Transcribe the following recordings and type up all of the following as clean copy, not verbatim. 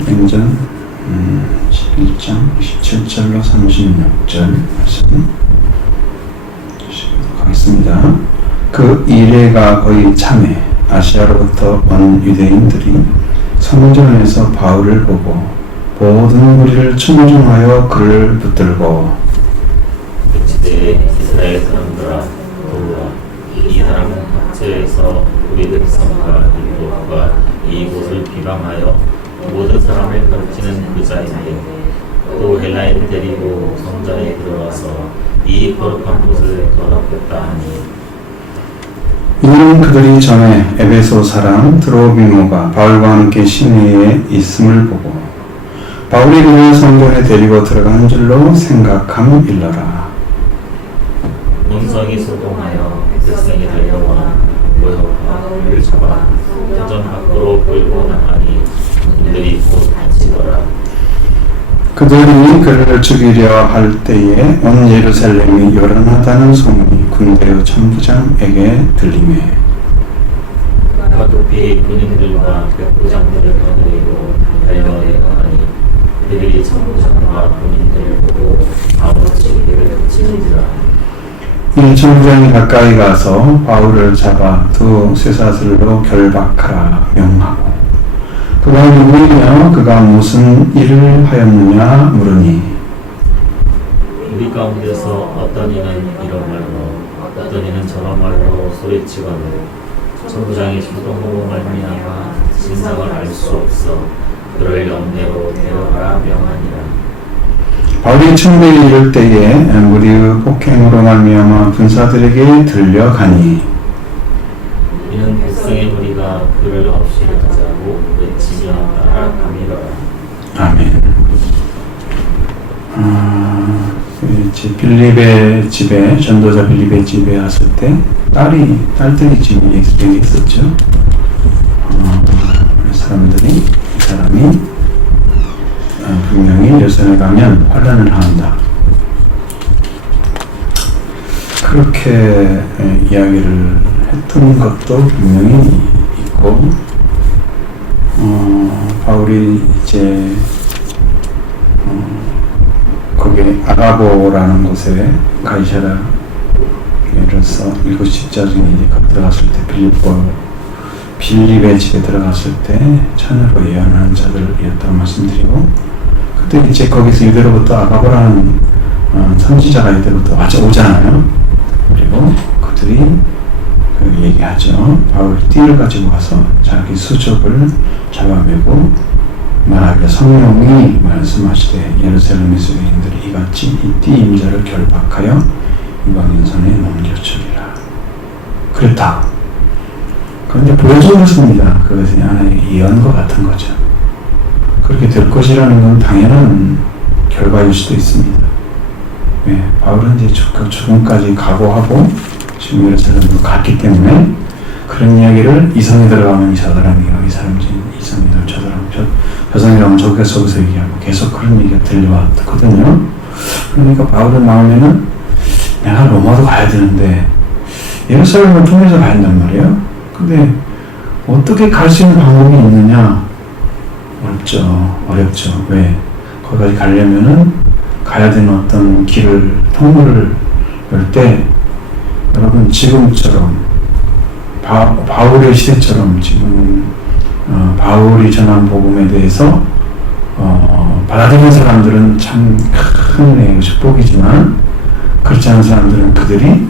사도행전 11장 27절로 36절 말씀 보도록 하겠습니다. 그 이래가 거의 참에 아시아로부터 온 유대인들이 성전에서 바울을 보고 모든 무리를 청중하여 그를 붙들고 그때 이스라엘 사람들아 보라, 이 사람은 학제에서 우리 백성과 일족과 이곳을 비방하여 모든 사람을 가르치는 그 자인데 또 헬라인 데리고 성전에 들어와서 이 거룩한 곳을 더럽혔다 하니 이는 그들이 전에 에베소 사람 드로비모가 바울과 함께 시내에 있음을 보고 바울이 그를 성전에 데리고 들어간 줄로 생각함일러라. 문성이 소동하여 백성이 달려와 모여 바울을 잡아 성전 밖으로 끌고 나가니 그들이 곧 다치더라. 그들이 그를 죽이려 할 때에 온 예루살렘이 요란하다는 소문이 군대의 천부장에게 들리매 가급히 군인들과 백부장들을 거느리고 달려내가니 그들이 천부장과 군인들을 보고 바울 죽이기를 그치는지라. 이 천부장이 가까이 가서 바울을 잡아 두 쇠사슬로 결박하라 명하고 그가 누구이며 그가 무슨 일을 하였느냐 물으니 우리 가운데서 어떤 이는 이런 말로 어떤 이는 저런 말로 소리치거늘 천부장이 소동으로 말미암아 진상을 알 수 없어 그를 영내로 데려가라 명하니라. 바울이 청대에 이를 때에 무리의 폭행으로 말미암아 군사들에게 들려가니 이는 백성의 무리가 그를 없이 하자고 외치며 따라가미러라. 아멘. 빌립의 집에 전도자 빌립의 집에 왔을 때 딸들이 지금 얘기했었죠. 사람들이 이 사람이 분명히 예루살렘에 가면 환란을 한다. 그렇게 이야기를 했던 것도 분명히 있고, 바울이 이제 거기 아가보라는 곳에 가이사라에서 일곱 십자 중에 이제 들어갔을 때 빌립의 집에 들어갔을 때 천으로 예언하는 자들이었다고 말씀드리고, 그때 이제 거기서 이대로부터 아가보라는 선지자가 이대로부터 오잖아요. 그리고 그들이 얘기하죠. 바울이 띠를 가지고 와서 자기 수족을 잡아매고 말하기를 성령이 말씀하시되 예루살렘에서 유대인들이 이같이 이 띠 임자를 결박하여 이방인 손에 넘겨주리라. 그랬다. 그런데 보여주는 것입니다. 그것이 하나의 예언과 같은 거죠. 그렇게 될 것이라는 건 당연한 결과일 수도 있습니다. 네, 바울은 이제 죽음까지 각오하고 지금 예루살렘으로 갔기 때문에 그런 이야기를 이성에 들어가면 저 사람이라고 이 사람이 이성에 들어가면 저 사람 저 사람이라면 저기서 얘기하고 계속 그런 얘기가 들려왔거든요. 그러니까 바울의 마음에는 내가 로마도 가야 되는데 예루살렘을 통해서 가야 된단 말이에요. 근데 어떻게 갈 수 있는 방법이 있느냐? 어렵죠. 왜? 거기까지 가려면은 가야 되는 어떤 통로를 열 때 여러분 지금처럼 바울의 시대처럼 지금 바울이 전한 복음에 대해서 받아들이는 사람들은 참 큰 축복이지만 그렇지 않은 사람들은 그들이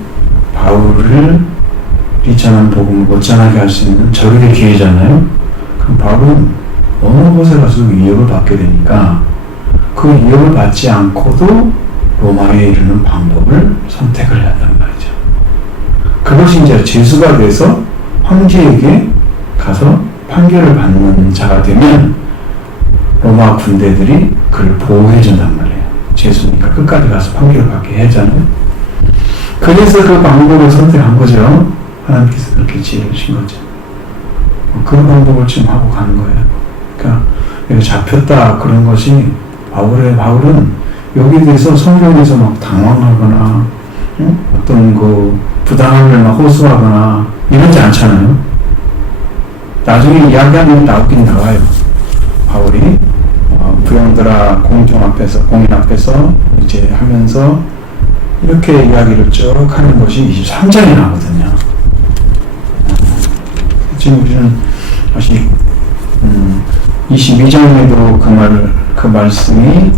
바울을 전한 복음을 못 전하게 할 수 있는 절기의 기회잖아요. 그럼 바울은 어느 곳에 가서 위협을 받게 되니까 그 위협을 받지 않고도 로마에 이르는 방법을 선택을 해야 한단 말이죠. 그것이 이제 죄수가 돼서 황제에게 가서 판결을 받는 자가 되면 로마 군대들이 그를 보호해 준단 말이에요. 죄수니까 끝까지 가서 판결을 받게 하잖아요. 그래서 그 방법을 선택한 거죠. 하나님께서 그렇게 지혜를 주신 거죠. 그 방법을 지금 하고 가는 거예요. 그러니까 여기 잡혔다 그런 것이 바울은 여기에 대해서 성경에서 막 당황하거나 어떤 그 부당함을 막 호소하거나 이러지 않잖아요. 나중에 이야기하면 나오긴 나와요. 바울이 부형들아 공중 앞에서 공인 앞에서 이제 하면서 이렇게 이야기를 쭉 하는 것이 23장에 나오거든요. 지금 우리는 다시 22장에도 그 말씀이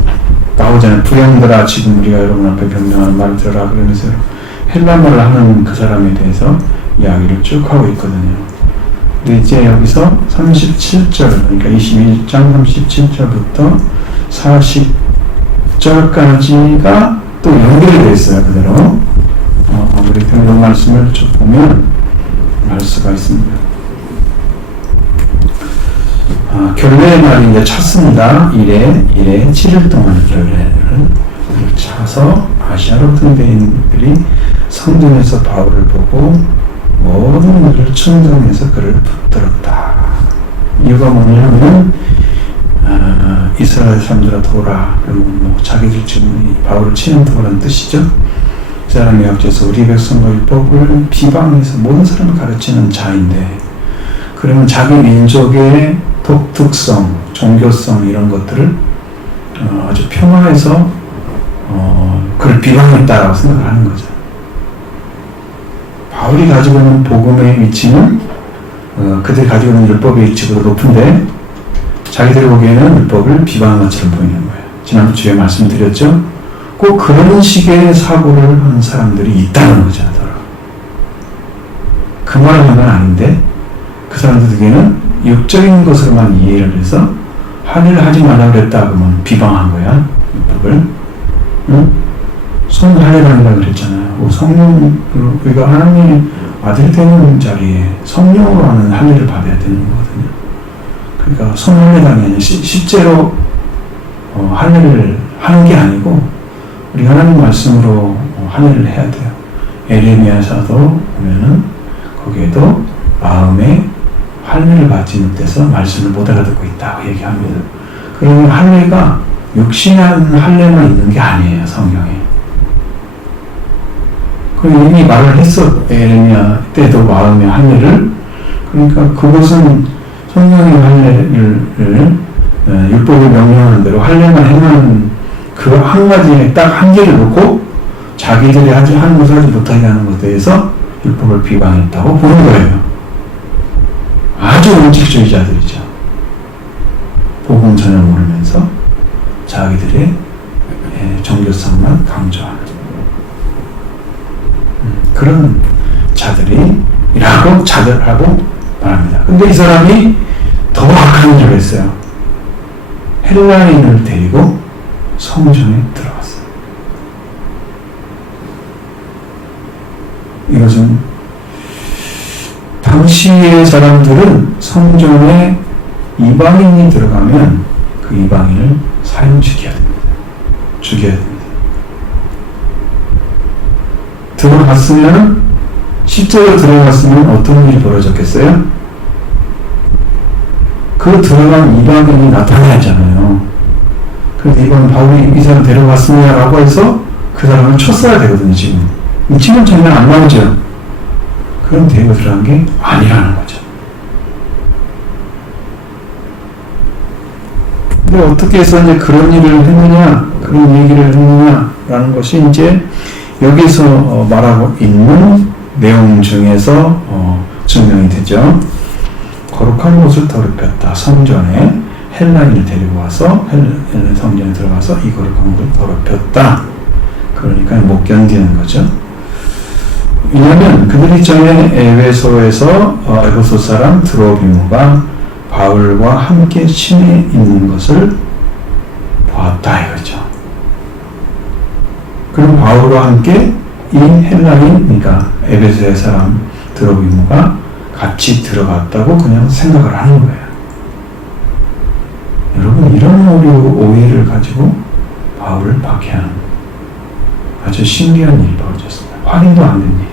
나오잖아요. 부형들아 지금 우리가 여러분 앞에 변명하는 말을 들어라 그러면서 헬라말을 하는 그 사람에 대해서 이야기를 쭉 하고 있거든요. 근데 이제 여기서 37절, 그러니까 21장 37절부터 40절까지가 또 연결이 되어 있어요. 그대로. 우리 그 말씀을 쭉 보면 알 수가 있습니다. 결례의 날이 이제 찼습니다. 7일 동안 결례를 차서 아시아로 등대인들이 성전에서 바울을 보고 모든 일을 청정해서 그를 붙들었다. 이유가 뭐냐면 이스라엘 사람들아 도라. 그러면 자기들 지금 바울을 치는 도라는 뜻이죠. 이 사람이 어째서 우리 백성과 율법을 비방해서 모든 사람을 가르치는 자인데, 그러면 자기 민족의 독특성, 종교성 이런 것들을 아주 폄하해서 그를 비방했다라고 생각하는 거죠. 바울이 가지고 있는 복음의 위치는 그들이 가지고 있는 율법의 위치보다 높은데 자기들이 보기에는 율법을 비방한 것처럼 보이는 거예요. 지난주 주에 말씀드렸죠. 꼭 그런 식의 사고를 하는 사람들이 있다는 거죠. 그 말을 하는 건 아닌데 그 사람들에게는 육적인 것으로만 이해를 해서 할례를 하지 말라고 그랬다 그러면 비방한 거야. 율법을. 응? 성할례라고 그랬잖아요. 성령, 우리가 하나님의 아들이 되는 자리에 성령으로 하는 할례를 받아야 되는 거거든요. 그러니까 성할례가 아니라 실제로 할례를 하는 게 아니고 우리 하나님 말씀으로 할례를 해야 돼요. 에레미야서도 보면은 거기에도 마음에 할례를 받지 못해서 말씀을 못 알아듣고 있다고 얘기합니다. 그러면 할례가 육신한 할례만 있는 게 아니에요. 성경에. 그리고 이미 말을 했어. 에레미야 때도 마음의 할례를. 그러니까 그것은 성령의 할례를 율법이 명령하는 대로 할례만 행하는 그 한 가지에 딱 한계를 놓고 자기들이 하는 것을 하지 못하게 하는 것에 대해서 율법을 비방했다고 보는 거예요. 아주 원칙주의자들이죠. 복음 전혀 모르면서 자기들의 종교성만 강조하는 그런 자들하고 말합니다. 근데 이 사람이 더 악한 일을 했어요. 헬라인을 데리고 성전에 들어갔어요. 이것은 당시의 사람들은 성전에 이방인이 들어가면 그 이방인을 사형시켜야 됩니다. 죽여야 됩니다. 들어갔으면, 실제로 들어갔으면 어떤 일이 벌어졌겠어요? 그 들어간 이방인이 나타나잖아요. 그래서 이번 바울이 이 사람 데려갔습니다 라고 해서 그 사람을 쳤어야 되거든요. 지금 장면 안 나오죠. 그럼 데리고 들어간 게 아니라는 거죠. 근데 어떻게 해서 이제 그런 일을 했느냐, 그런 얘기를 했느냐라는 것이 이제 여기서 말하고 있는 내용 중에서 증명이 되죠. 거룩한 곳을 더럽혔다. 성전에 헬라인을 데리고 와서 헬라 성전에 들어가서 이 거룩한 곳을 더럽혔다. 그러니까 못 견디는 거죠. 왜냐하면 그들이 전에 에베소에서 에베소 사람 드로비모가 바울과 함께 친해 있는 것을 보았다 이거죠. 그럼 바울과 함께 이 헬라인, 그러니까 에베소의 사람 드로비모가 같이 들어갔다고 그냥 생각을 하는 거예요. 여러분, 이런 오해를 가지고 바울을 박해하는 아주 신기한 일이 벌어졌습니다. 확인도 안 된 일이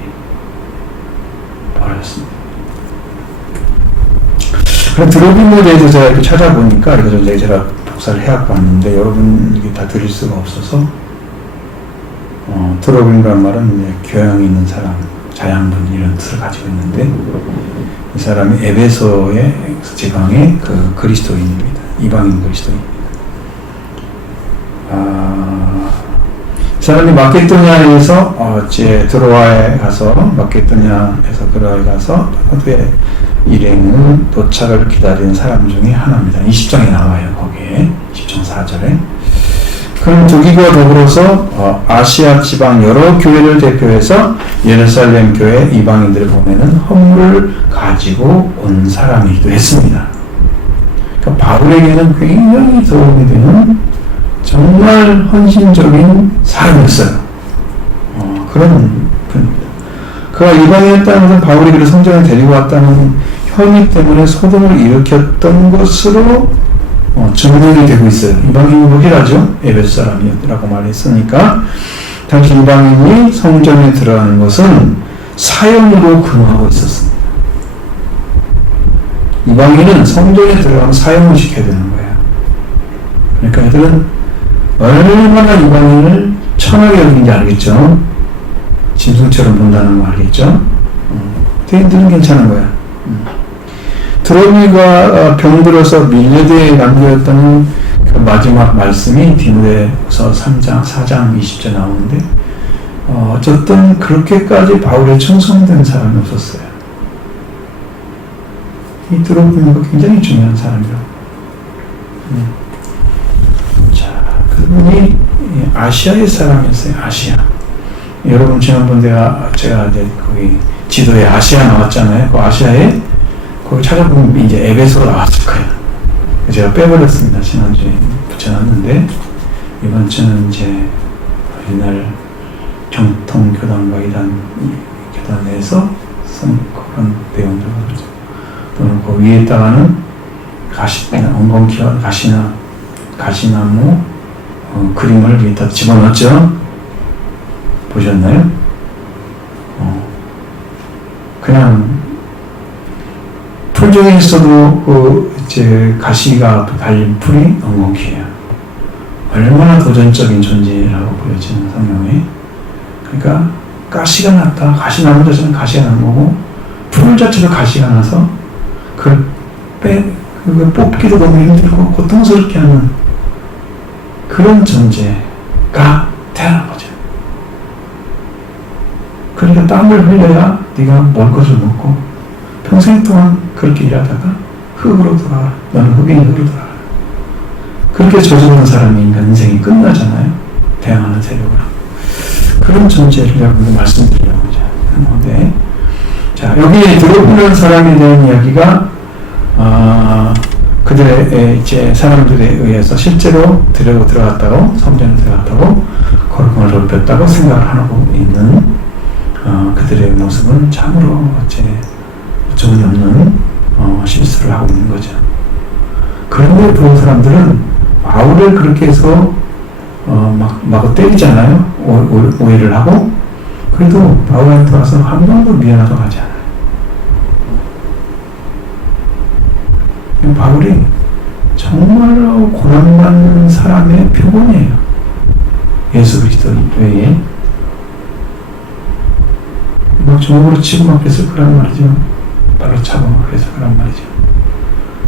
벌어졌습니다. 그럼 드로비모에 대해서 제가 이렇게 찾아보니까 이거 제가 독사를 해갖고 왔는데 여러분 이게 다 드릴 수가 없어서 드로빈이라는 말은 이제 교양이 있는 사람, 자양분 이런 뜻을 가지고 있는데 이 사람이 에베소의 지방의 그 그리스도인입니다. 이방인 그리스도인입니다. 사람이 마케도니아에서 드로아에 가서 마케도니아에서 드로아에 가서 포도의 일행은 도착을 기다리는 사람 중에 하나입니다. 20장에 나와요. 거기에 20장 4절에. 그럼 저기와 더불어서 아시아 지방 여러 교회를 대표해서 예루살렘 교회 이방인들을 보내는 헌물을 가지고 온 사람이기도 했습니다. 그러니까 바울에게는 굉장히 도움이 되는 정말 헌신적인 사람이었어요. 그런 분입니다. 그가 이방인이었다는 것은 바울이 그를 성전에 데리고 왔다는 혐의 때문에 소동을 일으켰던 것으로 증명이 되고 있어요. 이방인이 확실하죠. 에베소 사람이라고 말했으니까 당시 이방인이 성전에 들어가는 것은 사형으로 근무하고 있었습니다. 이방인은 성전에 들어가면 사형을 시켜야 되는 거예요. 그러니까 애들은 얼마나 이방인을 천하게 여긴지 알겠죠. 짐승처럼 본다는 거 알겠죠. 대인들은 괜찮은 거야. 드로미가 병들어서 밀레드에 남겨졌다는 그 마지막 말씀이 디모데서 3장, 4장 20절 나오는데 어쨌든 그렇게까지 바울에 충성된 사람이 없었어요. 이 드로미가 굉장히 중요한 사람이라고. 자, 그분이 아시아의 사람이었어요. 아시아. 여러분 지난번 제가 이제 거기 지도에 아시아 나왔잖아요. 그 아시아에 거기 찾아보면 이제 에베소가 나왔을 거예요. 제가 빼버렸습니다. 지난주에 붙여놨는데 이번 주는 이제 옛날 정통교단과 이단 교단에서 쓴 그런 내용들 그렇죠. 또는 그 위에다가는 엉겅퀴와 가시나무 그림을 위에다 집어넣었죠. 보셨나요? 그냥 풀 중에 있어도 이제 가시가 달린 풀이 엉겅퀴예요. 얼마나 도전적인 존재라고 보여지는 성경에. 그러니까 가시가 났다. 가시나무 자체는 가시가 난 거고 풀 자체도 가시가 나서 그걸 뽑기도 너무 힘들고 고통스럽게 하는 그런 존재가 태어난 거죠. 그러니까 땀을 흘려야 네가 먹을 것을 먹고 평생 동안 그렇게 일하다가 흙으로 돌아와. 너는 흙인 흙으로 돌아와. 그렇게 저주는 사람이 인생이 끝나잖아요. 대항하는 세력으로. 그런 존재를 여러분들 말씀드리려고 하는데, 자, 여기에 들어오는 사람에 대한 이야기가 그들의 이제 사람들에 의해서 실제로 들어갔다고 성전에 들어갔다고 거룩함을 넓혔다고 생각을 하고 있는 그들의 모습은 참으로 어처구니 없는 실수를 하고 있는 거죠. 그런데 그 사람들은 바울을 그렇게 해서 막 때리잖아요. 오해를 하고. 그래도 바울한테 와서 한 번도 미안하다고 하지 않아요. 바울이 정말로 고난받는 사람의 표본이에요. 예수 그리스도 외에. 막 주먹으로 치고 막 그랬을 거란 말이죠. 발로 차고 막 그랬을 거란 말이죠.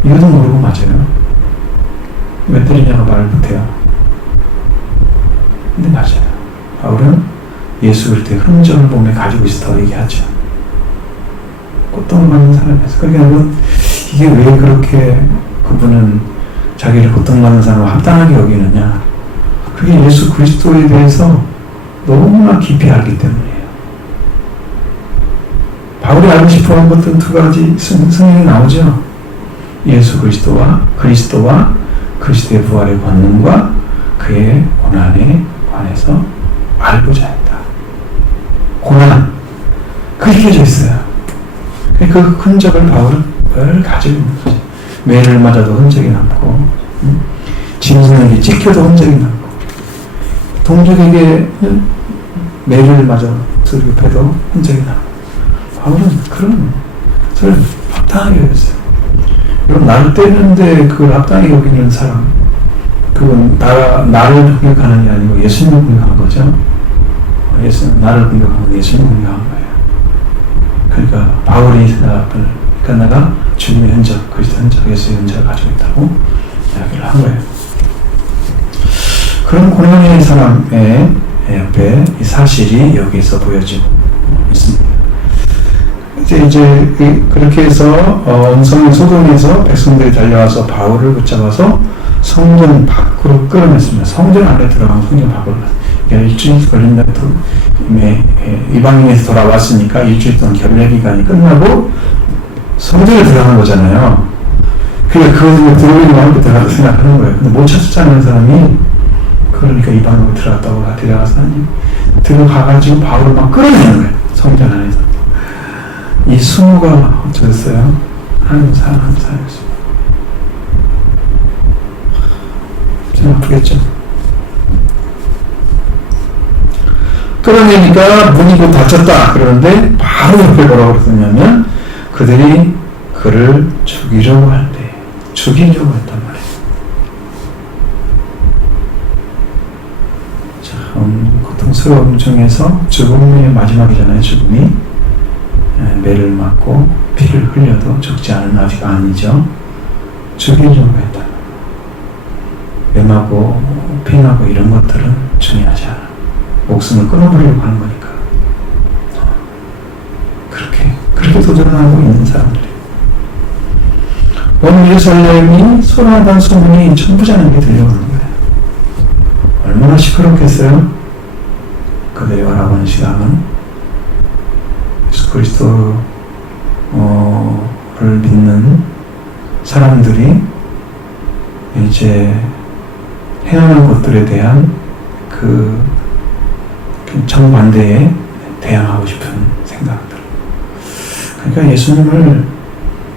이유도 모르고 맞아요. 왜 때리냐고 말을 못해요. 근데 맞아요. 바울은 예수 그리스도의 흔적을 몸에 가지고 있었다고 얘기하죠. 고통을 받는 사람이었어요. 그러니까 이게 왜 그렇게 그분은 자기를 고통받는 사람을 합당하게 여기느냐. 그게 예수 그리스도에 대해서 너무나 깊이 알기 때문이에요. 바울이 알고 싶어하는 것들은 두 가지 성경에 나오죠. 예수 그리스도와 그리스도의 부활의 권능과 그의 고난에 관해서 알고자 했다. 고난 그게 껴져 있어요. 그 흔적을 바울은 가지고 있는 거죠. 매를 맞아도 흔적이 남고 짐승에게 찍혀도 흔적이 남고 동족에게 매를 맞아 수립해도 흔적이 남고 바울은 그런 것을 합당하게 여겼어요. 여러분 나를 때리는데 그걸 합당하게 여기는 사람 그건 나를 공격하는 게 아니고 예수님을 공격한 거죠. 나를 공격하면 예수님을 공격한 거예요. 그러니까 바울이 생각을 그러니까 내가 주님의 흔적, 그리스도 흔적, 예수의 흔적을 가지고 있다고 이야기를 한 거예요. 그런 고난의 사람의 옆에 이 사실이 여기에서 보여지고 있습니다. 이제 그렇게 해서 언성의 소동에서 백성들이 달려와서 바울을 붙잡아서 성전 밖으로 끌어냈습니다. 성전 안에 들어가면 성전 밖으로 일주일 걸린다고 이방인에서 돌아왔으니까 일주일 동안 결례 기간이 끝나고 성전에 들어간 거잖아요. 그러니까 그거 들어오는 마음부터 들어가서 생각하는 거예요. 근데 못 찾았다는 사람이 그러니까 이방으로 들어갔다고 데려가서 들어가가지고 바울을 막 끌어내는 거예요. 성전 안에서. 이 수모가 어쩌겠어요? 하나님 사랑했어요. 좀 아프겠죠? 끌어내니까 문이 곧 닫혔다. 그러는데 바로 옆에 뭐라고 그러냐면 그들이 그를 죽이려고 할 때, 죽이려고 했단 말이에요. 참 고통스러움 중에서 죽음의 마지막이잖아요. 죽음이 매를 맞고 피를 흘려도 죽지 않은 아직 아니죠. 죽이려고 했단 말이에요. 매마고 피나고 이런 것들은 중요하지 않아. 목숨을 끊어버리려고 하는 거니까. 그렇게 도전하고 있는 사람들이. 오늘 예루살렘이 소란하다는 소문이 천부장에게 들려오는 거예요. 얼마나 시끄럽겠어요? 그들이 바라보는 시각은 예수 그리스도를 믿는 사람들이 이제 행하는 것들에 대한 그 정반대에 대항하고 싶은 생각들. 그러니까 예수님을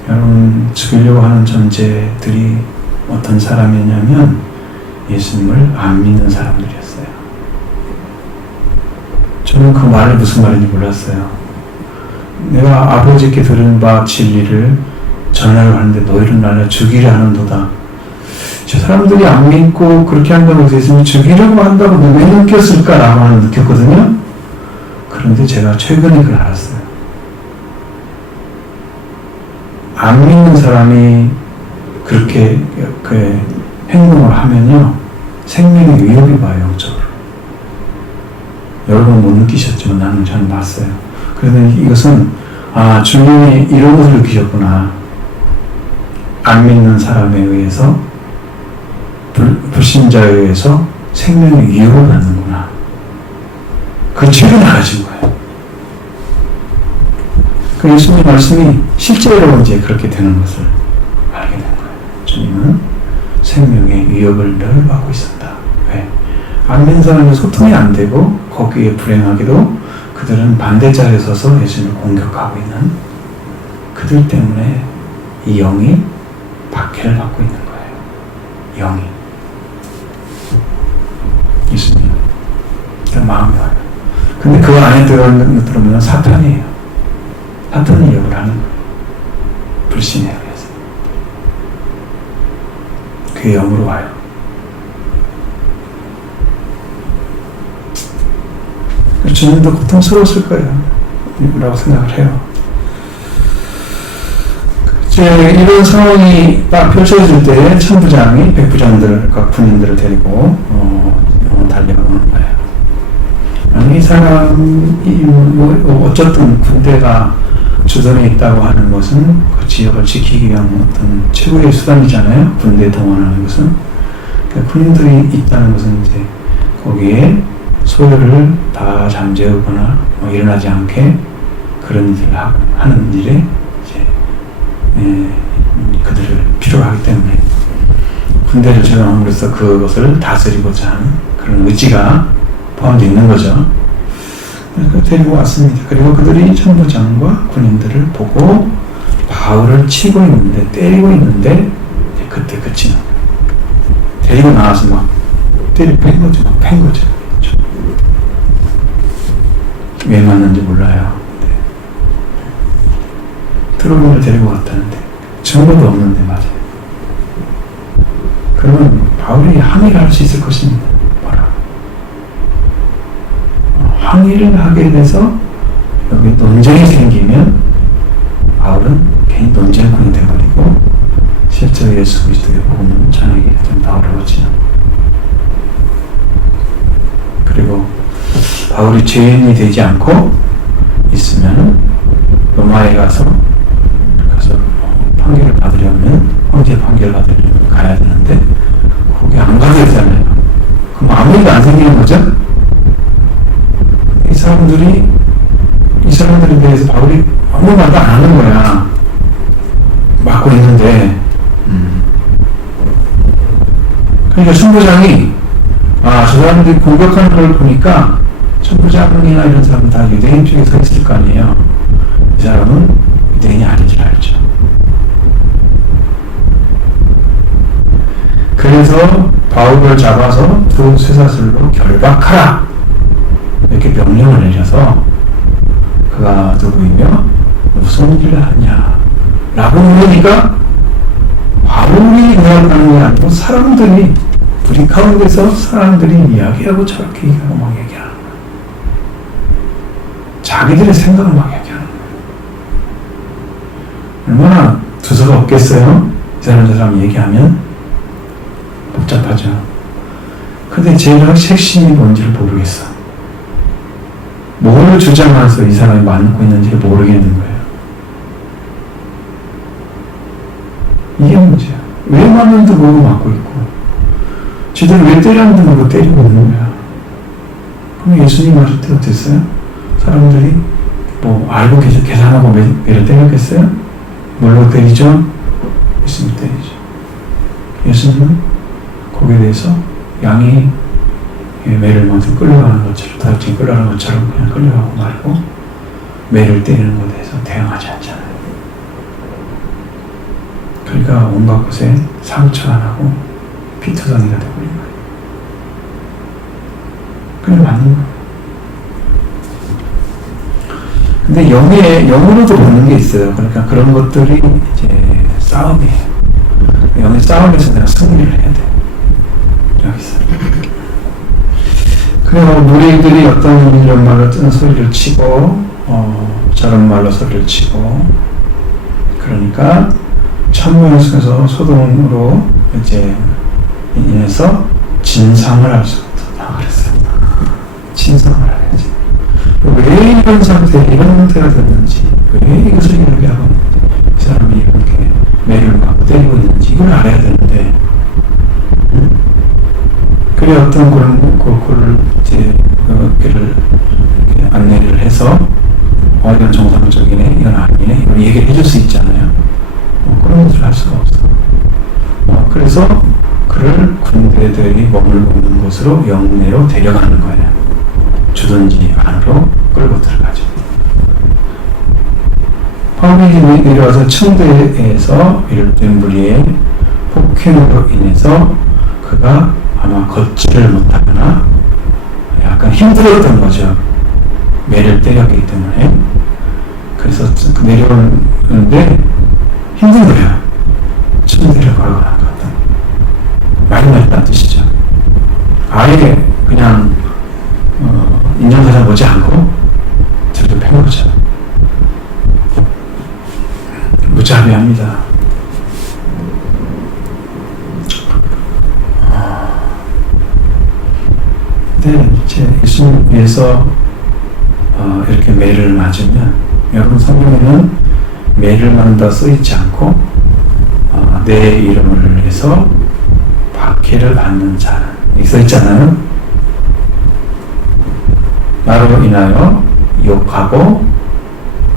여러분 죽이려고 하는 존재들이 어떤 사람이냐면 예수님을 안 믿는 사람들이었어요. 저는 그 말이 무슨 말인지 몰랐어요. 내가 아버지께 들은 바 진리를 전하려 하는데 너희를 나를 죽이려 하는도다. 저 사람들이 안 믿고 그렇게 한다고 해서 예수님을 죽이려고 한다고 왜 느꼈을까라고 느꼈거든요. 그런데 제가 최근에 그걸 알았어요. 안 믿는 사람이 그렇게 그 행동을 하면요 생명에 위협이 와요. 영적으로. 여러분 못 느끼셨지만 나는 잘 봤어요. 그래서 이것은 주님이 이런 것을 느끼셨구나. 안 믿는 사람에 의해서 불신자에 의해서 생명의 위협을 받는구나. 그 죄를 알아진 거예요. 그 예수님 말씀이 실제로 이제 그렇게 되는 것을 알게 된 거예요. 주님은 생명의 위협을 늘 받고 있었다. 왜? 안 믿는 사람이 소통이 안 되고 거기에 불행하게도 그들은 반대자리에 서서 예수님을 공격하고 있는 그들 때문에 이 영이 박해를 받고 있는 거예요. 영이. 예수님. 그 마음이 와요. 근데 그 안에 들어오면 사탄이에요. 사탄이 위협을 하는 거예요. 불신에 의해서. 그 영으로 와요. 주님도 고통스러웠을 거예요. 라고 생각을 해요. 이런 상황이 딱 펼쳐질 때 천부장이 백부장들과 군인들을 데리고 달려오는 거예요. 이 사람이 어쨌든 군대가 주변에 있다고 하는 것은 그 지역을 지키기 위한 어떤 최고의 수단이잖아요. 군대에 동원하는 것은. 그러니까 군인들이 있다는 것은 이제 거기에 소요를 다 잠재우거나 일어나지 않게 그런 일을 하는 일에 이제 그들을 필요로 하기 때문에 군대를 제공함으로써 그것을 다스리고자 하는 그런 의지가 포함되어 있는 거죠. 데리고 왔습니다. 그리고 그들이 천부장과 군인들을 보고 바울을 치고 있는데 때리고 있는데 그때 그치는 데리고 나와서 막 팬 거죠. 막 팬 거죠. 왜 맞는지 몰라요. 트로이를 데리고 갔다는데 증거도 없는데 맞아요. 그러면 바울이 항의를 할 수 있을 것입니다. 뭐라? 항의를 하게 돼서 여기 논쟁이 생기면 바울은 괜히 논쟁꾼이 되어버리고 실제로 예수 그리스도의 복음은 전하기 좀 어려워지죠. 바울이 죄인이 되지 않고 있으면 로마에 가서 판결을 받으려면 황제 판결을 받으려면 가야 되는데 거기 안 가도 되잖아요. 그럼 아무 일도 안 생기는 거죠. 이 사람들에 대해서 바울이 아무 말도 안 하는 거야. 막고 있는데 그러니까 천부장이 저 사람들이 공격하는 걸 보니까 천부장이나 이런 사람은 다 유대인 쪽에 서 있을 거 아니에요. 이 사람은 유대인이 아닌 줄 알죠. 그래서 바울을 잡아서 두 쇠사슬로 결박하라 이렇게 명령을 내려서 그가 누구이며 무슨 일을 하냐 라고 물으니까 바울이 대답하는 게 아니고 사람들이 우리 가운데서 사람들이 이야기하고 저렇게 얘기하고 막 얘기하는 거야. 자기들의 생각을 막 얘기하는 거야. 얼마나 두서가 없겠어요? 이 사람 저 사람 얘기하면 복잡하죠. 근데 제일 핵심이 뭔지를 모르겠어. 뭘 주장해서 이 사람이 맞고 있는지를 모르겠는 거예요. 이게 문제야. 왜 맞는지 모르고 맞고 있고 지들 왜 때렸는지 모르고 때리고 있는 거야. 그럼 예수님 하실 때 어땠어요? 사람들이 뭐 알고 계산하고 매를 때렸겠어요? 뭘로 때리죠? 예수님 때리죠. 예수님은 거기에 대해서 양이 매를 먼저 끌려가는 것처럼 다같이 끌려가는 것처럼 그냥 끌려가고 말고 매를 때리는 것에 대해서 대응하지 않잖아요. 그러니까 온갖 곳에 상처가 나고 피투성이가 되어버린 거예요. 그게 맞는 거예요. 근데 영으로도 보는 게 있어요. 그러니까 그런 것들이 이제 싸움이에요. 영의 싸움에서 내가 승리를 해야 돼. 여기서. 그리고 무리들이 어떤 이런 말로 뜨는 소리를 치고, 저런 말로 소리를 치고, 그러니까 천문을 속에서 소돔으로 이제 인해서 진상을 할 수 없다 그랬어요. 진상을 해야지. 왜 이런 상태에 이런 상태가 됐는지, 왜 이것을 이렇게 하고 있는지, 이 사람이 이렇게 매를 막 때리고 있는지 이걸 알아야 되는데, 그래 어떤 그걸 이제 그를 안내를 해서 이건 정상적이네, 이건 아니네, 이걸 얘기를 해줄 수 있잖아요. 그런 것을 할 수가 없어. 그래서 그를 군대들이 머물고 있는 곳으로 영내로 데려가는 거예요. 주둔지 안으로 끌고 들어가죠. 바울이 내려와서 청대에서 비롯된 무리의 폭행으로 인해서 그가 아마 걷지를 못하거나 약간 힘들었던 거죠. 매를 때렸기 때문에. 그래서 내려오는데 힘든 거예요. 청대를 걸어가는 것 같다. 많이 말했다는 뜻이죠. 아예 그냥 인정사정 보지 않고 저를 펴놓죠. 무자비합니다. 근데 이제 예수님 위해서 이렇게 매를 맞으면 여러분 성경에는 매를 맞는다 써있지 않고 내 이름을 위해서 박해를 받는 자는 여기 써있잖아요. 나로 인하여 욕하고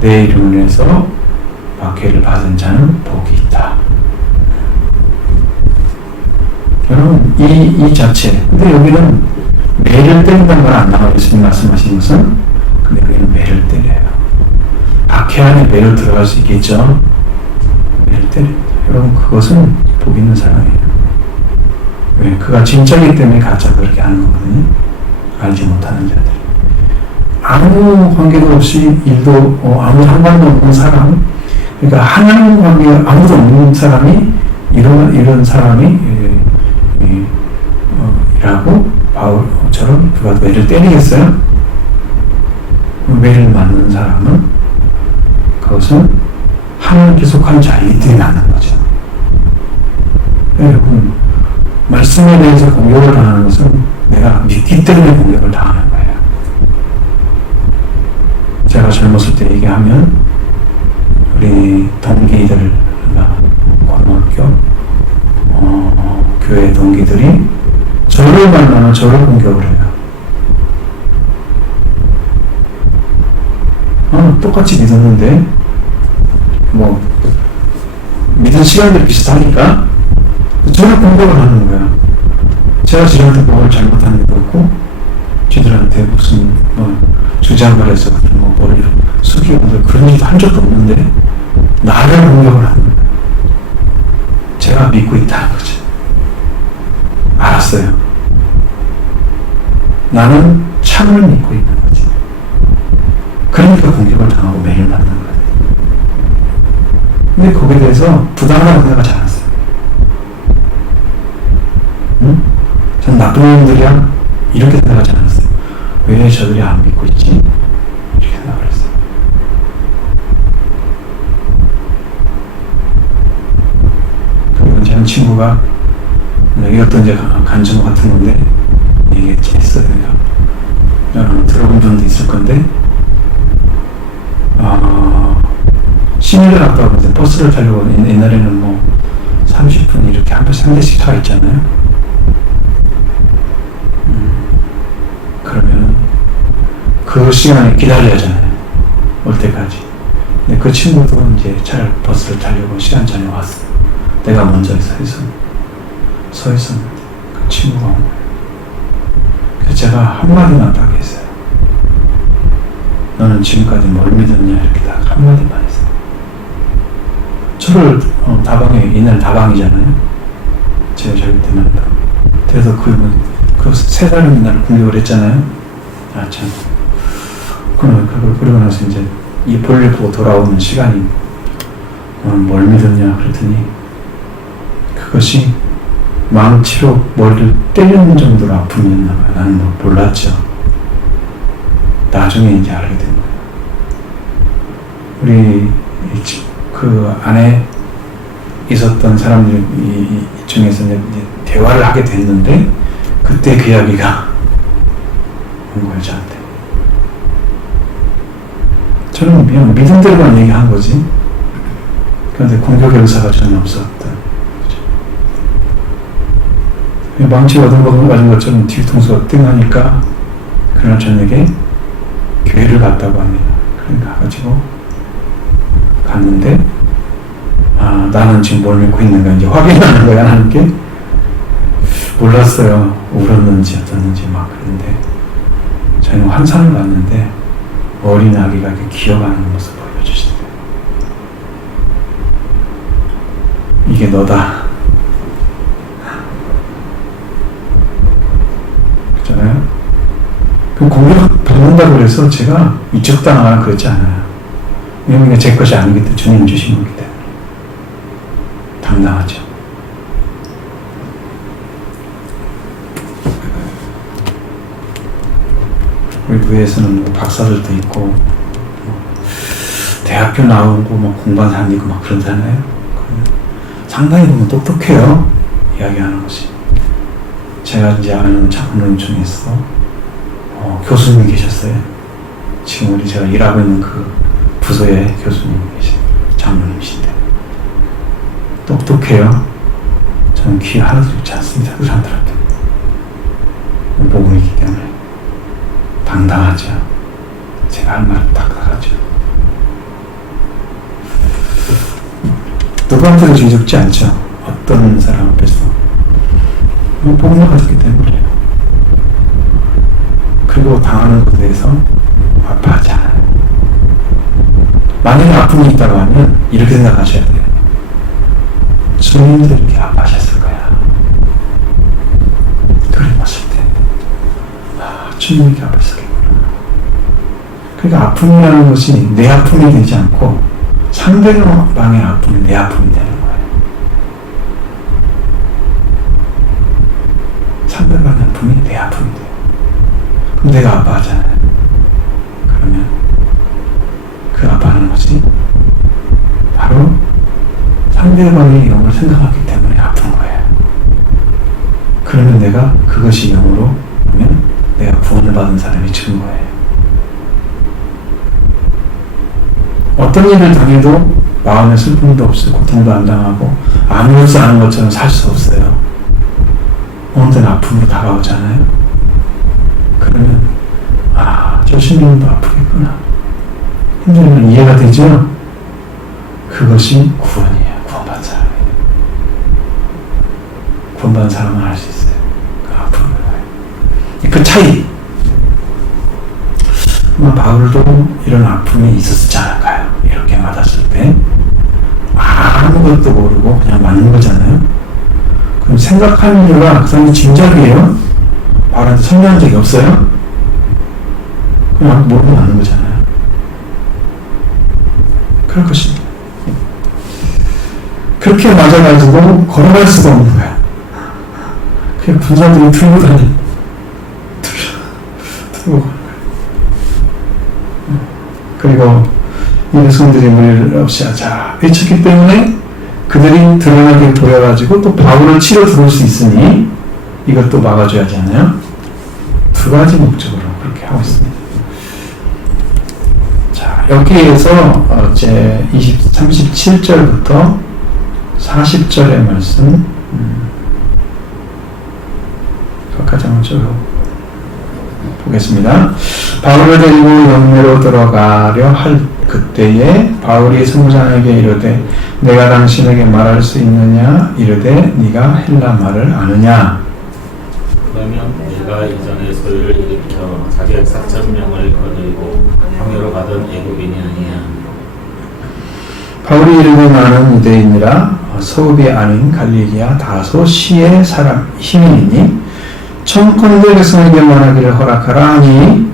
내 이름을 위해서 박해를 받은 자는 복이 있다. 여러분 이 자체, 근데 여기는 매를 때린다는 건 안 나와요. 예수님 말씀하신 것은. 근데 여기는 매를 때려요. 박해 안에 매를 들어갈 수 있겠죠. 매를 때립니다. 여러분 그것은 복 있는 사람이에요. 왜? 그가 진짜이기 때문에 가짜 그렇게 하는 거거든요. 알지 못하는 자들. 아무 관계도 없이 일도 아무 상관도 없는 사람, 그러니까 하나님 관계 아무도 없는 사람이 이런 사람이 이라고 바울처럼 누가 매를 때리겠어요? 매를 맞는 사람은 그것은 하나님께 속한 자이기 때문에 맞는 거죠. 여러분 말씀에 대해서 공격을 당하는 것은 내가 믿기 때문에 공격을 당하는 거예요. 제가 젊었을 때 얘기하면 우리 동기들, 고등학교 교회 동기들이 저를 만나면 저를 공격을 해요. 똑같이 믿었는데 뭐 믿은 시간들이 비슷하니까 저를 공격을 하는 거야. 제가 지들한테 뭘 잘못한 일도 없고 지들한테 무슨 주장을 해서 뭐 머리를 숙이고 그런 일도 한 적도 없는데 나를 공격을 하는 거야. 제가 믿고 있다는 거지. 알았어요. 나는 참을 믿고 있는 거지. 그러니까 공격을 당하고 매일 맞는 거예요. 근데 거기에 대해서 부당하다고 생각하지 않았어요. 응? 전 나쁜 놈들이야 이렇게 생각하지 않았어요. 왜 저들이 안 믿고 있지? 이렇게 생각을 했어요. 그리고 제 한 친구가 이것도 이제 간증 같은 건데 얘기했어요. 들어본 분도 있을 건데 시내를 갔다 오면서 버스를 타려고 옛날에는 뭐 30분 이렇게 한 대씩 차 있잖아요. 그러면 그 시간에 기다려야 하잖아요. 올 때까지. 근데 그 친구도 이제 버스를 타려고 시간 전에 왔어요. 내가 먼저 서 있었는데 그 친구가 온 거예요. 그래서 제가 한마디만 딱 했어요. 너는 지금까지 뭘 믿었냐 이렇게 딱 한마디만 했어요. 저를 다방에 옛날 다방이잖아요. 제가 저기 때만 그래서 그 세 사람이 나를 공격을 했잖아요. 참. 그러고 나서 이제 이 볼일 보고 돌아오는 시간이 뭘 믿었냐 그랬더니 그것이 망치로 머리를 때리는 정도로 아픔이었나 봐요. 나는 몰랐죠. 나중에 이제 알게 된 거예요. 우리 그 안에 있었던 사람들 중에서 이제 대화를 하게 됐는데 그때 그 이야기가 온 거예요, 저한테. 저는 그냥 믿은 대로만 얘기한 거지. 그런데 공격의 의사가 전혀 없었던 거죠. 망치 얻은 것처럼 뒤통수가 띵하니까 그날 저녁에 교회를 갔다고 합니다. 그러니까 가가지고 갔는데 나는 지금 뭘 믿고 있는가 이제 확인하는 거야. 하나님께 몰랐어요. 울었는지 어떻는지 막 그런데 저희는 환상을 봤는데 어린 아기가 이렇게 기어가는 모습 보여주시대요. 이게 너다. 그렇잖아요. 그럼 공격 받는다고 해서 제가 위축당하거나 그러지 않아요. 왜냐면 이게 제 것이 아니기 때문에 주님 주신 거기 때문에 당당하죠. 우리 교회에서는 뭐 박사들도 있고 대학교 나오고 뭐 공부한 사람도 있고 막 그러잖아요. 상당히 보면 똑똑해요. 이야기하는 것이. 제가 이제 아는 장로님 중에서 교수님이 계셨어요. 지금 우리 제가 일하고 있는 그 부서에 교수님이 계신 장로님이신데 똑똑해요. 저는 귀 하나도 좋지 않습니다. 그 사람들한테. 복음이기 때문에 당당하죠. 제가 할 말은 당당하죠. 누구한테도 뒤죽지 않죠. 어떤 사람 앞에서 복음을 가졌기 때문에. 그리고 당하는 것에 대해서 아파하지 않아요. 만약에 아픔이 있다고 하면 이렇게 생각하셔야 돼요. 주님도 이렇게 아파하셨을 거야. 그림었을 때 주님이 이렇게 아팠었겠구나. 그러니까 아픔이라는 것이 내 아픔이 되지 않고 상대방의 아픔이 내 아픔이 되는 거예요. 상대방의 아픔이 내 아픔이 돼요. 그럼 내가 아파하잖아요. 그러면 그 아파하는 것이 바로 상대방의 영을 생각하기 때문에 아픈 거예요. 그러면 내가 그것이 영으로 보면 내가 구원을 받은 사람이 증거예요. 어떤 일을 당해도 마음에 슬픔도 없이 고통도 안 당하고 아무렇지 않은 것처럼 살 수 없어요. 어느 때는 아픔으로 다가오잖아요. 그러면 저 신령도 아프겠구나. 힘들면 이해가 되죠? 그것이 구원이에요. 구원받은 사람이에요. 구원받은 사람은 알 수 있어요. 그 아픔을 봐요. 그 차이. 아마 바울도 이런 아픔이 있었지 않을까요? 이렇게 맞았을 때 아무것도 모르고 그냥 맞는 거잖아요. 그럼 생각하는 이유가 그 사람이 진작이에요. 바울한테 설명한 적이 없어요. 그냥 모르고 맞는 거잖아요. 그럴 것입니다. 그렇게 맞아가지고 걸어갈 수가 없는 거야. 그냥 군사들이 들고 다니. 들고 가는 거야. 그리고 이 백성들이 무리를 없이 하자 외쳤기 때문에 그들이 드러나게 보여가지고 또 바울을 치러 들어올 수 있으니 이것도 막아줘야 하잖아요. 두 가지 목적으로 그렇게 하고 있습니다. 자, 여기에서 이제 37절부터 40절의 말씀 끝까지 한번 쭉 보겠습니다. 바울을 데리고 영내로 들어가려 할 그때에 바울이 성장에게 이르되 내가 당신에게 말할 수 있느냐 이르되 네가 헬라 말을 아느냐. 그러면 네가 이전에 소유를 일으켜 자격 4,000명을 거느리고 광야로 가던 애굽인이 아니냐. 바울이 이르되 나는 유대인이라 소읍이 아닌 갈릴리아 다소 시의 사람 시민이니 청컨대 백성에게 말하기를 허락하라 하니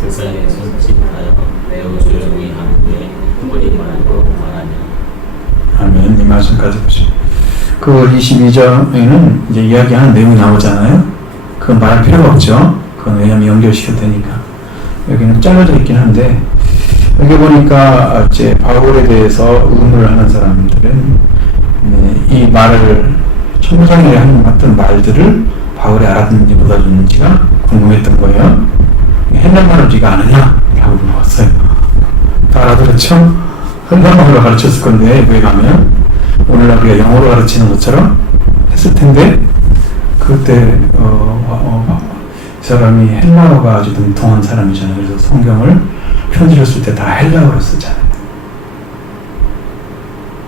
세상에 손짓하여 매우 조용히 하는데 허리 말고 말하냐. 아멘. 이 말씀까지 보시죠. 그 22절에는 이제 이야기하는 내용이 나오잖아요. 그건 말할 필요가 없죠. 그건 왜냐하면 연결시켜야 되니까. 여기는 잘라져 있긴 한데 여기 보니까 이제 바울에 대해서 의문을 하는 사람들은 이 말을 천부장이 하는 어떤 말들을 바울이 알아듣는지 못 알아듣는지가 궁금했던 거예요. 헬라말을 네가 아느냐? 라고 물어봤어요. 다 알아들었죠? 헬라말로 가르쳤을 건데 외국에 가면 오늘날 우리가 영어로 가르치는 것처럼 했을 텐데 그때 이 사람이 헬라어가 아주 능통한 사람이잖아요. 그래서 성경을 편지를 쓸 때 다 헬라어로 쓰잖아요.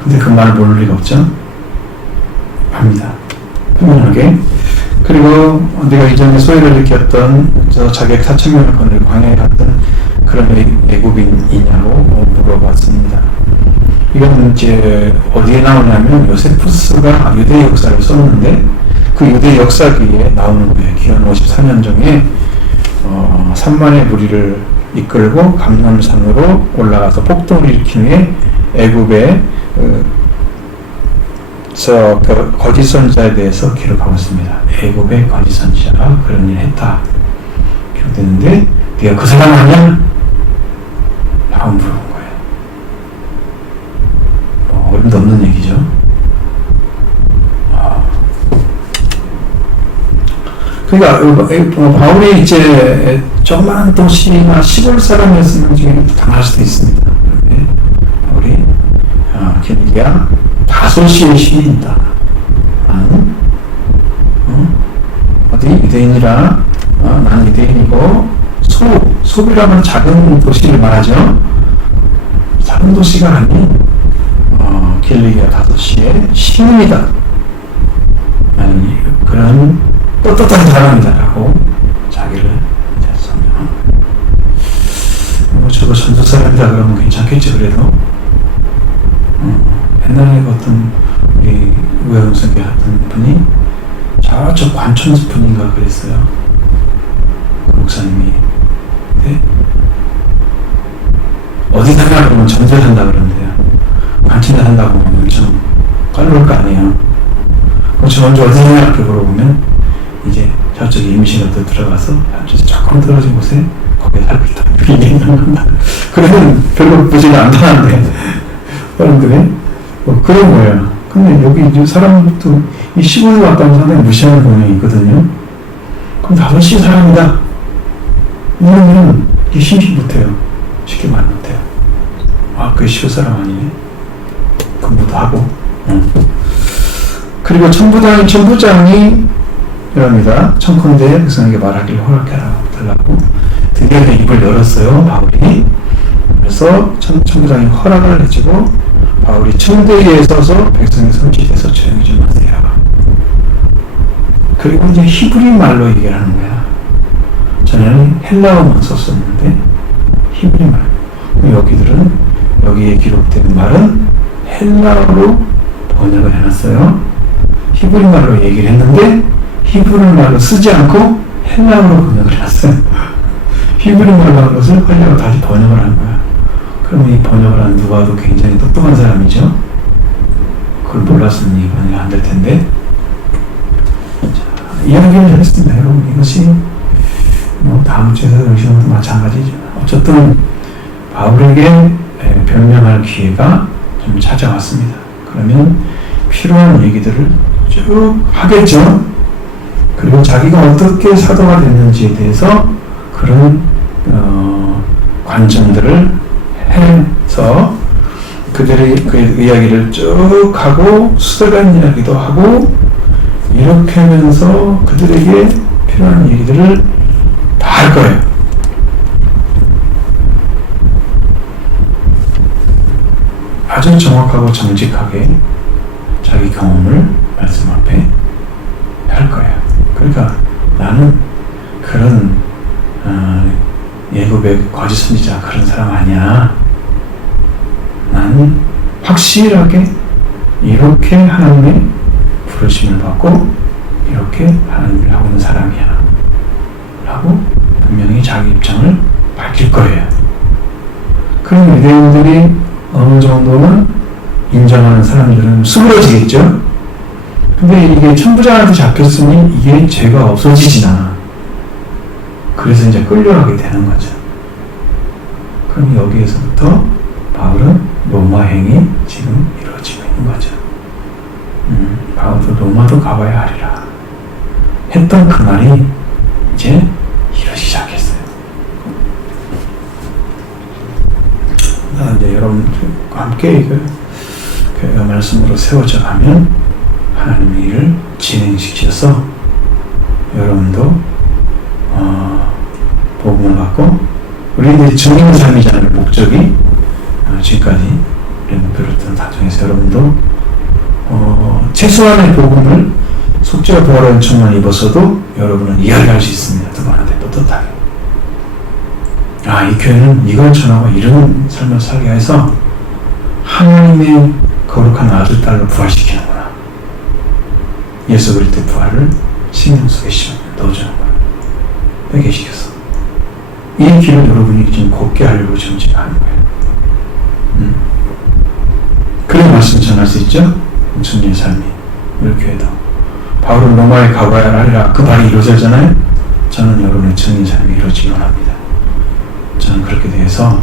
근데 그 말을 모를 리가 없죠? 합니다. 분명하게. 그리고 내가 이전에 소유를 일으켰던 저 자격 4,000명을 거느리고 광야에 갔던 그런 애굽인이냐고 물어봤습니다. 이건 이제 어디에 나오냐면 요세푸스가 유대 역사를 썼는데 그 유대 역사기에 나오는 거예요. 기원 54년경에 3만의 무리를 이끌고 감람산으로 올라가서 폭동을 일으킨 후에 애굽의 거짓 선지자에 대해서 기록하고 있습니다. 애굽의 거짓 선지자가 그런 일을 했다 기록되는데 네가 그 사람 아니야? 라고 물어본 거예요. 어림도 없는 얘기죠. 그러니까 바울이 이제 조그마한 도시나 시골 사람이었으면 지금 당할 수도 있습니다. 그런데 바울이 갈릴리아 다소시의 시민이다. 어디 유대인이라 나는 유대인이고 소비라면 작은 도시를 말하죠. 작은 도시가 아닌 갈릴리아 다소시의 시민이다. 아니 그런 떳떳한 사람이다라고 자기를 설명합니다. 저도 전도 사람이다 그러면 괜찮겠죠. 그래도 옛날에 어떤 우리 우영석이 하던 분이 저쪽 관천수 분인가 그랬어요. 그 목사님이. 네? 어디 산다 그러면 전세 산다 그러는데요. 관천에 산다고 하면 엄청 깔로울 거 아니에요. 그럼 저 먼저 어디 사냐 이렇게 물어보면 이제 저쪽에 임시로도 들어가서 조금 떨어진 곳에 거기에 살고 있다. 이렇게 얘기하는 겁니다. 그러면 별로 보지가 않다는데 사람들이 그런 거예요. 근데 여기 사람도 이 시골에 왔다고 상당히 무시하는 경향이 있거든요. 그럼 5시 사람이다. 이러면 이게 심시 못해요. 쉽게 말 못해요. 아, 그 시골 사람 아니네. 공부도 하고. 그리고 천부장이 이럽니다. 청컨대 백성에게 말하기를 허락해라 달라고 드디어 입을 열었어요. 바울이. 그래서 천부장이 허락을 해주고 바울이 청대기에 서서 백성의 손짓에서 조용히 좀 하세요. 그리고 이제 히브리 말로 얘기를 하는 거야. 전에는 헬라어만 썼었는데 히브리 말. 여기에 기록된 말은 헬라어로 번역을 해놨어요. 히브리 말로 얘기를 했는데 히브리 말로 쓰지 않고 헬라어로 번역을 해놨어요. 히브리 말로 한 것을 헬라어로 다시 번역을 한 거야. 그러면 이 번역을 한 누가도 굉장히 똑똑한 사람이죠. 그걸 몰랐으면 이 번역이 안 될 텐데. 자, 이야기를 했습니다. 여러분, 이것이 다음 주에서 의심도 마찬가지죠. 어쨌든 바울에게 변명할 기회가 좀 찾아왔습니다. 그러면 필요한 얘기들을 쭉 하겠죠. 그리고 자기가 어떻게 사도가 됐는지에 대해서 그런 관점들을 해서 그들의 그 이야기를 쭉 하고 수다간 이야기도 하고 이렇게 하면서 그들에게 필요한 얘기들을 다 할 거예요. 아주 정확하고 정직하게 자기 경험을 말씀 앞에 할 거예요. 그러니까 나는 그런 예고백 거짓 선지자 그런 사람 아니야. 나는 확실하게 이렇게 하나님의 부르심을 받고 이렇게 하나님을 하고 있는 사람이야 라고 분명히 자기 입장을 밝힐 거예요. 그럼 유대인들이 어느 정도는 인정하는 사람들은 수그러지겠죠. 근데 이게 천부장한테 잡혔으니 이게 죄가 없어지진 않아. 그래서 이제 끌려가게 되는 거죠. 그럼 여기에서부터 바울은 로마행이 지금 이루어지고 있는 거죠. 바울도 로마도 가봐야 하리라 했던 그 말이 이제 이루어지기 시작했어요. 이제 여러분들과 함께 교회가 말씀으로 세워져 가면 하나님의 일을 진행시켜서 여러분도 복음을 받고 우리들이 증인 삶이잖아요. 목적이 지금까지 우리 목표를 달성해서 여러분도 최소한의 복음을 속죄와 부활의 은총만 입었어도 여러분은 이야기할 수 있습니다. 누구한테 떳떳하게. 이 교회는 이걸 전하고 이런 삶을 살게 해서 하나님의 거룩한 아들, 딸로 부활시키는구나. 예수 그리스도의 부활을 신경 속에 넣어주는 거야. 회개시켜서. 이 길을 여러분이 지금 곱게 하려고 지금 하는 거예요. 그런 말씀 전할 수 있죠? 청년의 삶이. 우리 교회도. 바울은 로마에 가봐야 하리라. 그 말이 이루어졌잖아요? 저는 여러분의 청년의 삶이 이루어지기 원합니다. 저는 그렇게 돼서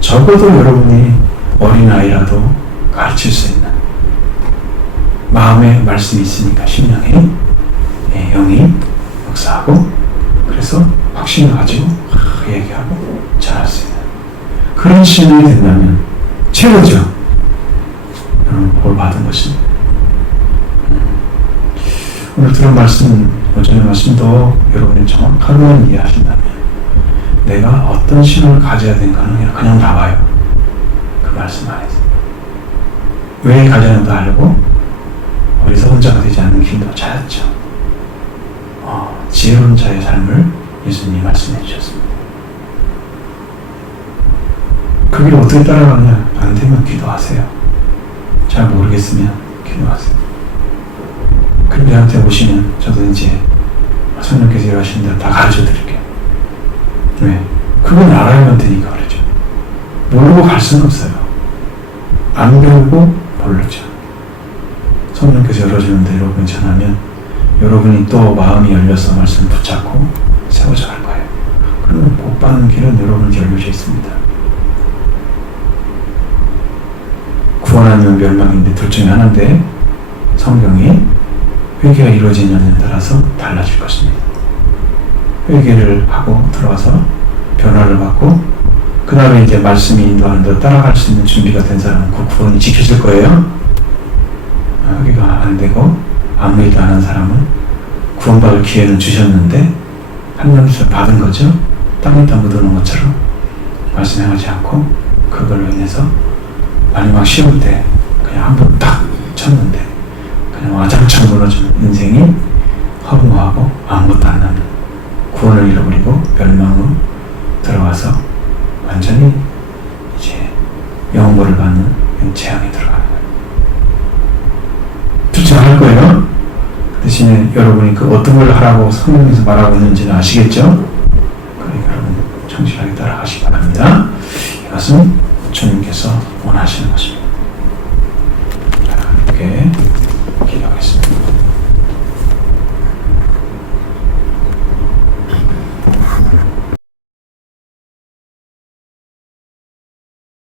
적어도 여러분이 어린아이라도 가르칠 수 있는 마음의 말씀이 있으니까 심령이 영이 역사하고 그래서 확신을 가지고 얘기하고 잘할 수 있는 그런 신앙이 된다면 최고죠. 여러분 볼 받은 것입니다. 오늘 들은 말씀, 오전의 말씀도 여러분이 정확하게 이해하신다면 내가 어떤 신앙을 가져야 되는가는 그냥 나와요. 그 말씀 안에서. 왜 가져야 한다 하려고? 어리석은 자가 되지 않는 길도 찾았죠. 지혜로운 자의 삶을 예수님이 말씀해 주셨습니다. 그 길을 어떻게 따라가느냐? 안 되면 기도하세요. 잘 모르겠으면 기도하세요. 그분한테 오시면 저도 이제 성령께서 일하시는 대로 다 가르쳐 드릴게요. 왜? 그건 알아야만 되니까 그러죠. 모르고 갈 수는 없어요. 안 배우고 모르죠. 성령께서 열어주는 대로 여러분 전하면 여러분이 또 마음이 열려서 말씀 붙잡고 세워져 갈 거예요. 그러면 복 받는 길은 여러분한테 열려져 있습니다. 구원 아니면 멸망인데 둘 중에 하나인데 성경이 회개가 이루어지느냐에 따라서 달라질 것입니다. 회개를 하고 들어와서 변화를 받고 그 다음에 이제 말씀이 인도하는 대로 따라갈 수 있는 준비가 된 사람은 그 구원이 지켜질 거예요. 회개가 안 되고 아무 일도 안 한 사람은 구원받을 기회는 주셨는데 한 명씩 받은 거죠. 땅에다 묻어놓은 것처럼 말씀 행하지 않고 그걸로 인해서 마지막 시험 때 그냥 한 번 딱 쳤는데 그냥 와장창 무너지는 인생이 허무하고 아무것도 안 남는 구원을 잃어버리고 멸망으로 들어가서 완전히 이제 영원벌을 받는 재앙에 들어가는 거예요. 좋지 않을 거예요. 대신에 여러분이 그 어떤 걸 하라고 성경에서 말하고 있는지는 아시겠죠? 그러니까 여러분 정실하게 따라가시기 바랍니다. 이것은 주님께서 원하시는 것입니다.